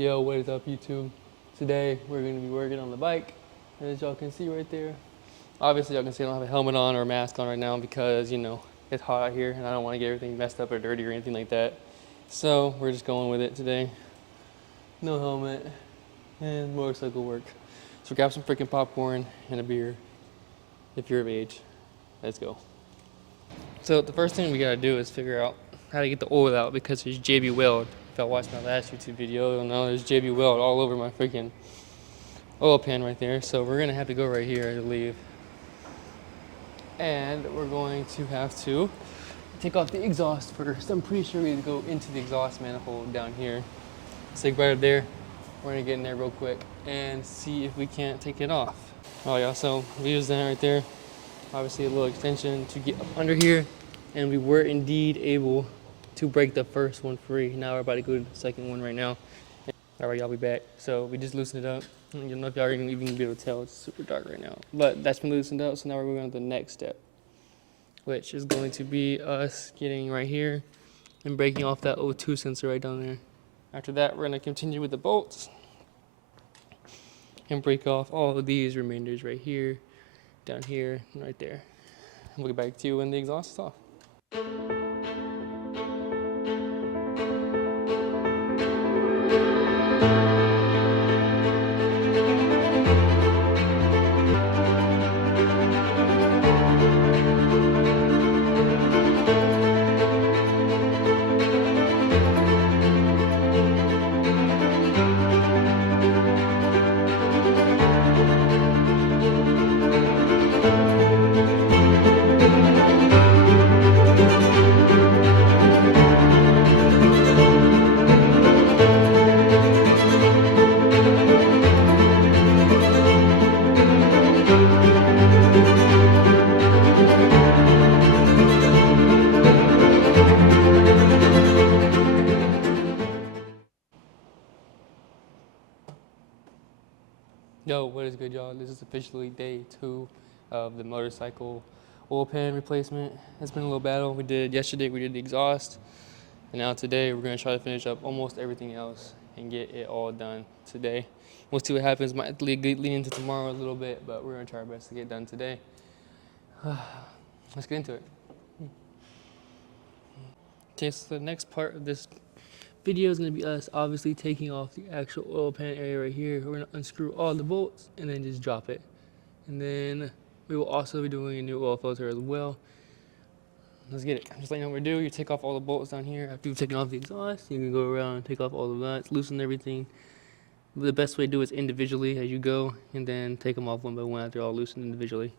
Yo, what is up YouTube? Today we're going to be working on the bike, as y'all can see right there. Obviously y'all can see I don't have a helmet on or a mask on right now because, you know, it's hot out here and I don't want to get everything messed up or dirty or anything like that. So we're just going with it today. No helmet and motorcycle work. So grab some freaking popcorn and a beer if you're of age. Let's go. So the first thing we gotta do is figure out how to get the oil out because there's JB Weld. If y'all watched my last YouTube video, you'll know there's JB Weld all over my freaking oil pan right there. So we're gonna have to go right here to leave. And we're going to have to take off the exhaust first. I'm pretty sure we need to go into the exhaust manifold down here. It's like right up there. We're gonna get in there real quick and see if we can't take it off. Oh yeah, so we used that right there. Obviously a little extension to get up under here. And we were indeed able to break the first one free. Now we're about to go to the second one right now. All right, y'all be back. So we just loosened it up. I don't know if y'all are even be able to tell, it's super dark right now. But that's been loosened up, so now we're going on to the next step, which is going to be us getting right here and breaking off that O2 sensor right down there. After that, we're gonna continue with the bolts and break off all of these remainders right here, down here, and right there. We'll get back to you when the exhaust is off. Yo, what is good, y'all? This is officially day 2 of the motorcycle oil pan replacement. It's been a little battle. Yesterday we did the exhaust, and now today we're gonna try to finish up almost everything else and get it all done today. We'll see what happens. Might lean into tomorrow a little bit, but we're gonna try our best to get it done today. Let's get into it. Okay, so the next part of this video is going to be us obviously taking off the actual oil pan area right here. We're going to unscrew all the bolts and then just drop it. And then we will also be doing a new oil filter as well. Let's get it. Just letting you know what we do. You take off all the bolts down here. After you've taken off the exhaust, you can go around and take off all the nuts, loosen everything. The best way to do it is individually as you go, and then take them off one by one after all loosened individually.